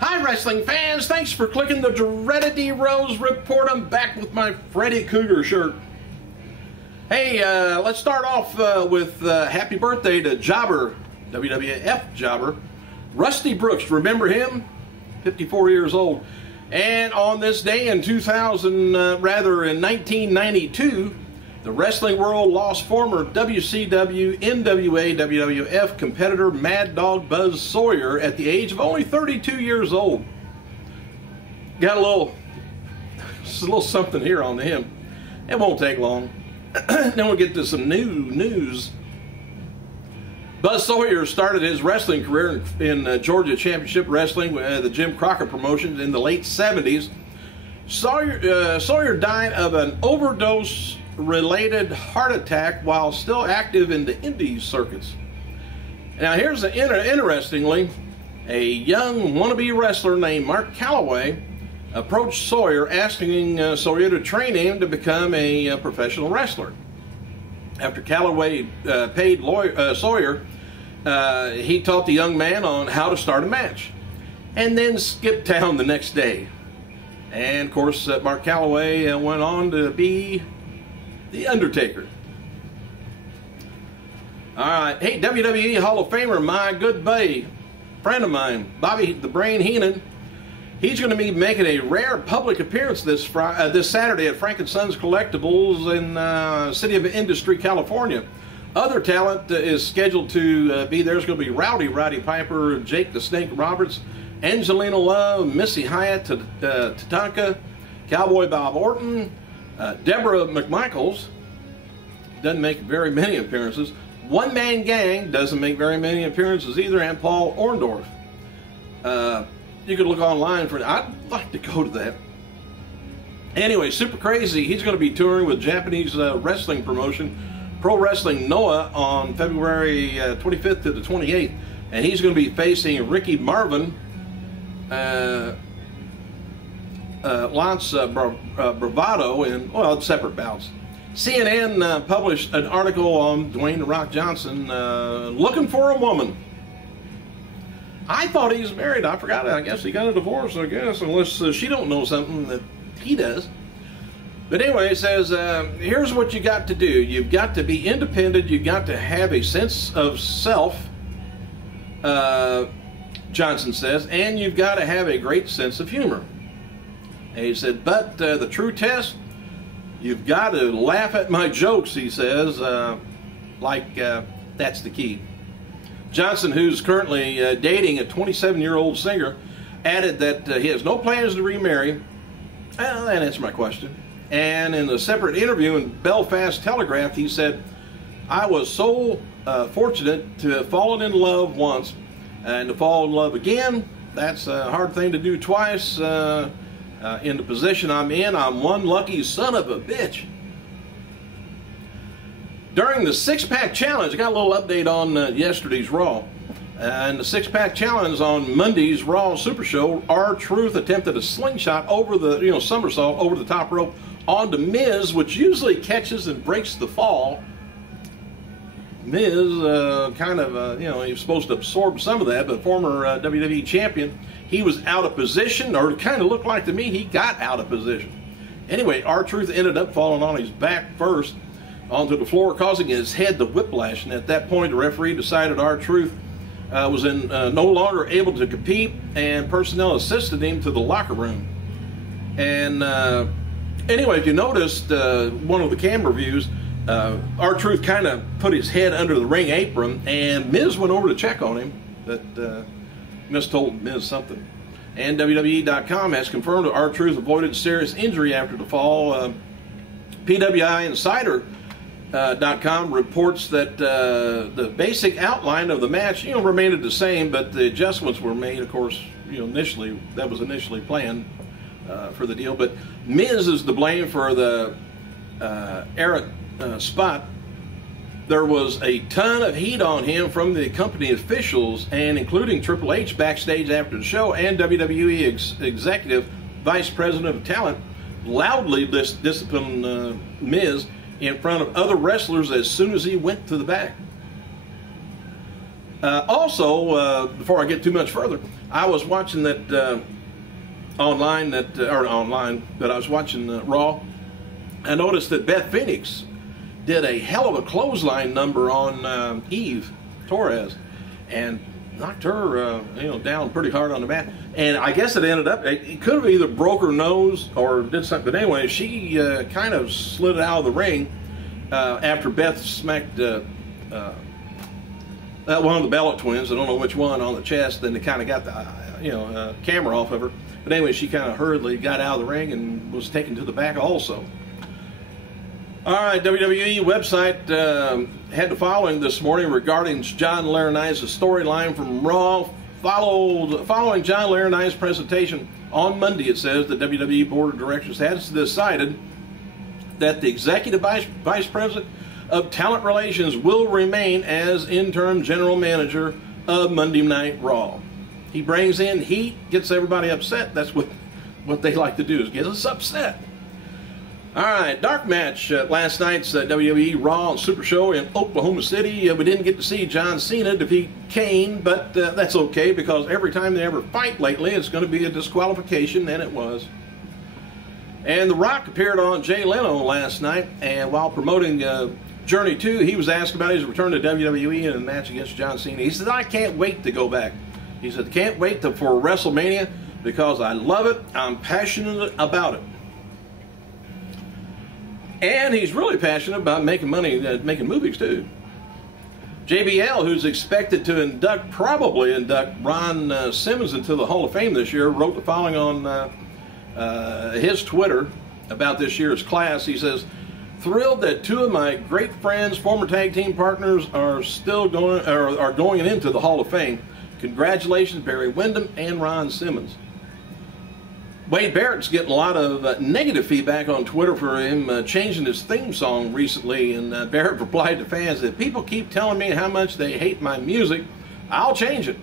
Hi wrestling fans, thanks for clicking the dreaded Rose Report. I'm back with my Freddy Cougar shirt. Hey, let's start off with happy birthday to Jobber, WWF Jobber, Rusty Brooks. Remember him? 54 years old. And on this day in 1992, the wrestling world lost former WCW, NWA, WWF competitor Mad Dog Buzz Sawyer at the age of only 32 years old. Got a little something here on him. It won't take long. Then we'll get to some new news. Buzz Sawyer started his wrestling career in Georgia Championship Wrestling, the Jim Crockett promotions, in the late 70s. Sawyer died of an overdose-related heart attack while still active in the indie circuits. Now here's interestingly, a young wannabe wrestler named Mark Calloway approached Sawyer asking Sawyer to train him to become a professional wrestler. After Calloway paid Sawyer, he taught the young man on how to start a match and then skipped town the next day. And of course, Mark Calloway went on to be The Undertaker. Alright, hey, WWE Hall of Famer, my good buddy, friend of mine, Bobby the Brain Heenan, he's going to be making a rare public appearance this Saturday at Frank & Sons Collectibles in City of Industry, California. Other talent is scheduled to be there. There's going to be Roddy Piper, Jake the Snake Roberts, Angelina Love, Missy Hyatt, Tatanka, Cowboy Bob Orton, Deborah McMichaels, doesn't make very many appearances. One Man Gang doesn't make very many appearances either, and Paul Orndorff. You could look online for it. I'd like to go to that. Anyway, Super Crazy, he's going to be touring with Japanese wrestling promotion Pro Wrestling Noah on February 25th to the 28th, and he's going to be facing Ricky Marvin, Lance Bravado in, well, separate bouts. CNN published an article on Dwayne "The Rock" Johnson looking for a woman. I thought he was married. I forgot it. I guess he got a divorce, I guess, unless she don't know something that he does. But anyway, it says, here's what you got to do. You've got to be independent. You've got to have a sense of self, Johnson says, and you've got to have a great sense of humor. And he said, but the true test, you've got to laugh at my jokes, he says, that's the key. Johnson, who's currently dating a 27-year-old singer, added that he has no plans to remarry. Well, that answers my question. And in a separate interview in Belfast Telegraph, he said, I was so fortunate to have fallen in love once, and to fall in love again, that's a hard thing to do twice. In the position I'm in, I'm one lucky son of a bitch. During the six-pack challenge, I got a little update on yesterday's Raw. And the six-pack challenge on Monday's Raw Super Show, R-Truth attempted a slingshot over the, somersault over the top rope onto Miz, which usually catches and breaks the fall. Miz he was supposed to absorb some of that, but former WWE champion, he was out of position, or it kind of looked like to me he got out of position. Anyway, R-Truth ended up falling on his back first onto the floor, causing his head to whiplash, and at that point the referee decided R-Truth was no longer able to compete, and personnel assisted him to the locker room. And anyway, if you noticed one of the camera views, R-Truth kind of put his head under the ring apron, and Miz went over to check on him. That Miz told Miz something. And WWE.com has confirmed that R-Truth avoided serious injury after the fall. PWI Insider.com reports that the basic outline of the match, remained the same, but the adjustments were made, of course, initially, that was initially planned for the deal. But Miz is to blame for the errant spot. There was a ton of heat on him from the company officials, and including Triple H backstage after the show, and WWE Executive Vice President of Talent loudly disciplined Miz in front of other wrestlers as soon as he went to the back. Also, before I get too much further, I was watching that online, but I was watching Raw. I noticed that Beth Phoenix did a hell of a clothesline number on Eve Torres and knocked her down pretty hard on the mat. And I guess it ended up, it could have either broke her nose or did something. But anyway, she kind of slid out of the ring after Beth smacked one of the Bella twins, I don't know which one, on the chest. Then they kind of got the camera off of her. But anyway, she kind of hurriedly got out of the ring and was taken to the back also. All right, WWE website had the following this morning regarding John Laurinaitis' storyline from Raw. Following John Laurinaitis' presentation on Monday, it says the WWE Board of Directors has decided that the Executive Vice President of Talent Relations will remain as interim general manager of Monday Night Raw. He brings in heat, gets everybody upset. That's what they like to do, is get us upset. All right, dark match last night's WWE Raw Super Show in Oklahoma City. We didn't get to see John Cena defeat Kane, but that's okay, because every time they ever fight lately, it's going to be a disqualification, and it was. And The Rock appeared on Jay Leno last night, and while promoting Journey 2, he was asked about his return to WWE in a match against John Cena. He said, "I can't wait to go back." He said, "Can't wait for WrestleMania because I love it. I'm passionate about it." And he's really passionate about making money, making movies too. JBL, who's expected to probably induct Ron Simmons into the Hall of Fame this year, wrote the following on his Twitter about this year's class. He says, "Thrilled that two of my great friends, former tag team partners, are going into the Hall of Fame. Congratulations, Barry Windham and Ron Simmons." Wade Barrett's getting a lot of negative feedback on Twitter for him changing his theme song recently, and Barrett replied to fans that people keep telling me how much they hate my music. I'll change it.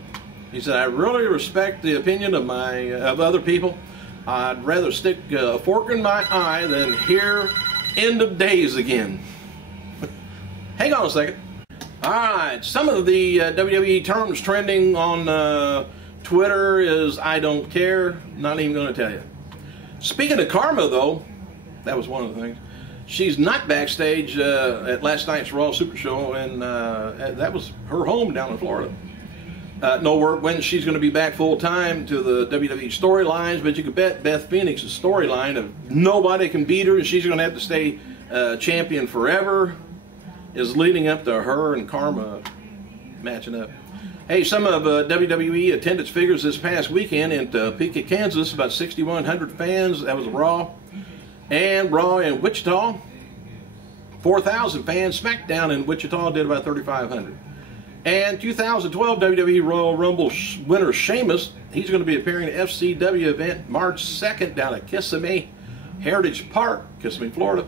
He said, "I really respect the opinion of other people. I'd rather stick a fork in my eye than hear End of Days again." Hang on a second. All right, some of the WWE terms trending on Twitter is "I don't care," not even going to tell you. Speaking of Karma, though, that was one of the things. She's not backstage at last night's Raw Super Show, and that was her home down in Florida. No word when she's going to be back full time to the WWE storylines, but you can bet Beth Phoenix's storyline of nobody can beat her and she's going to have to stay champion forever is leading up to her and Karma matching up. Hey, some of WWE attendance figures this past weekend in Topeka, Kansas, about 6,100 fans. That was Raw. And Raw in Wichita, 4,000 fans. SmackDown in Wichita did about 3,500. And 2012 WWE Royal Rumble winner Sheamus, he's going to be appearing at FCW event March 2nd down at Kissimmee Heritage Park, Kissimmee, Florida.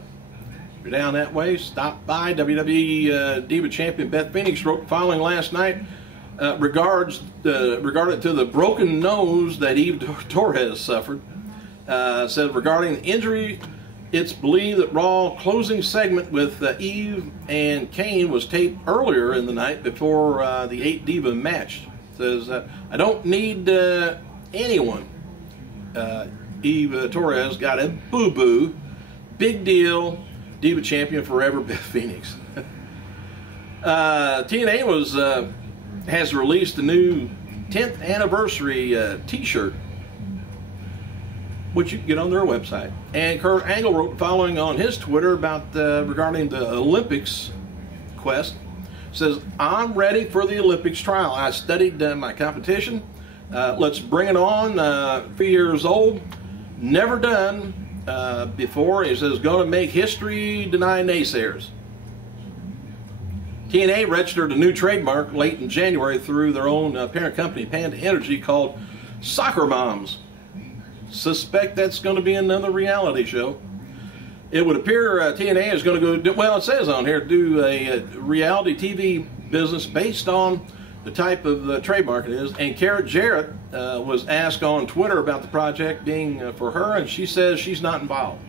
If you're down that way, stop by. WWE Diva Champion Beth Phoenix wrote following last night. Regarded to the broken nose that Eve Torres suffered. Said regarding the injury, it's believed that Raw closing segment with Eve and Kane was taped earlier in the night before the 8 Diva match. Says, "I don't need anyone. Eve Torres got a boo-boo. Big deal. Diva Champion forever, Beth Phoenix." TNA has released a new 10th anniversary t-shirt, which you can get on their website. And Kurt Angle wrote the following on his Twitter about regarding the Olympics quest. Says, "I'm ready for the Olympics trial. I studied my competition. Let's bring it on. 3 years old. Never done before." He says, "Going to make history, deny naysayers." TNA registered a new trademark late in January through their own parent company, Panda Energy, called Soccer Moms. Suspect that's going to be another reality show. It would appear TNA is going to go, well, it says on here, do a reality TV business based on the type of trademark it is. And Carrot Jarrett was asked on Twitter about the project being for her, and she says she's not involved.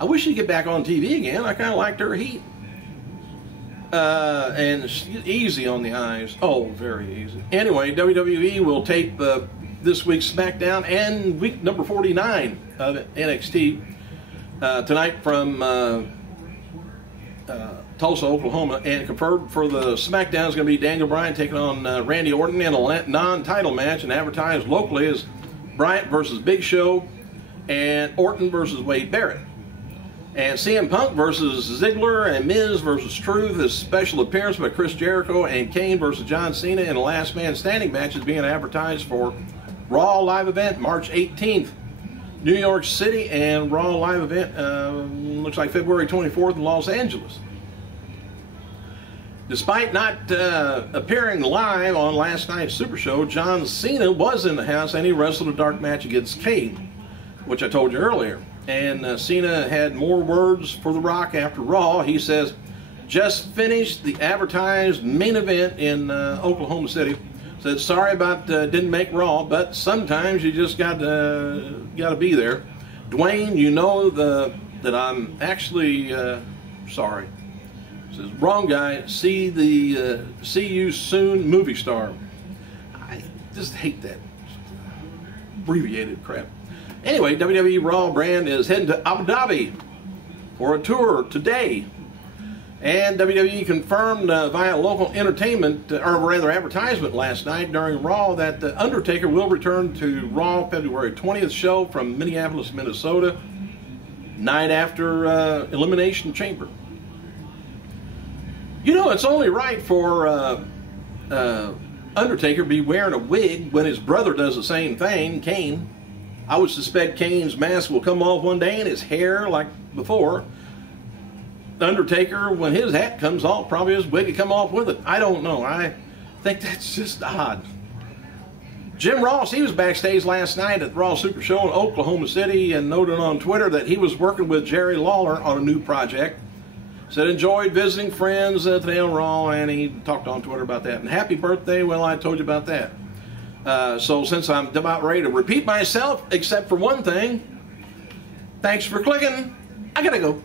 I wish she'd get back on TV again. I kind of liked her heat. And easy on the eyes. Oh, very easy. Anyway, WWE will tape this week's SmackDown and week number 49 of NXT tonight from Tulsa, Oklahoma. And confirmed for the SmackDown is going to be Daniel Bryan taking on Randy Orton in a non-title match, and advertised locally as Bryant versus Big Show and Orton versus Wade Barrett. And CM Punk versus Ziggler and Miz versus Truth, is special appearance by Chris Jericho, and Kane versus John Cena in a last man standing match is being advertised for Raw live event March 18th. New York City, and Raw live event looks like February 24th in Los Angeles. Despite not appearing live on last night's Super Show, John Cena was in the house and he wrestled a dark match against Kane, which I told you earlier. And Cena had more words for The Rock after Raw. He says, just finished the advertised main event in Oklahoma City. Said, sorry about didn't make Raw, but sometimes you just got to be there. Dwayne, you know that I'm actually sorry. Says, wrong guy. See you soon, movie star. I just hate that abbreviated crap. Anyway, WWE Raw brand is heading to Abu Dhabi for a tour today. And WWE confirmed via local entertainment, or rather advertisement last night during Raw, that The Undertaker will return to Raw February 20th show from Minneapolis, Minnesota, night after Elimination Chamber. You know, it's only right for Undertaker be wearing a wig when his brother does the same thing, Kane. I would suspect Kane's mask will come off one day and his hair, like before. Undertaker, when his hat comes off, probably his wig will come off with it. I don't know. I think that's just odd. Jim Ross, he was backstage last night at the Raw Super Show in Oklahoma City and noted on Twitter that he was working with Jerry Lawler on a new project. Said enjoyed visiting friends today on Raw, and he talked on Twitter about that. And happy birthday, well, I told you about that. So since I'm about ready to repeat myself, except for one thing, thanks for clicking. I gotta go.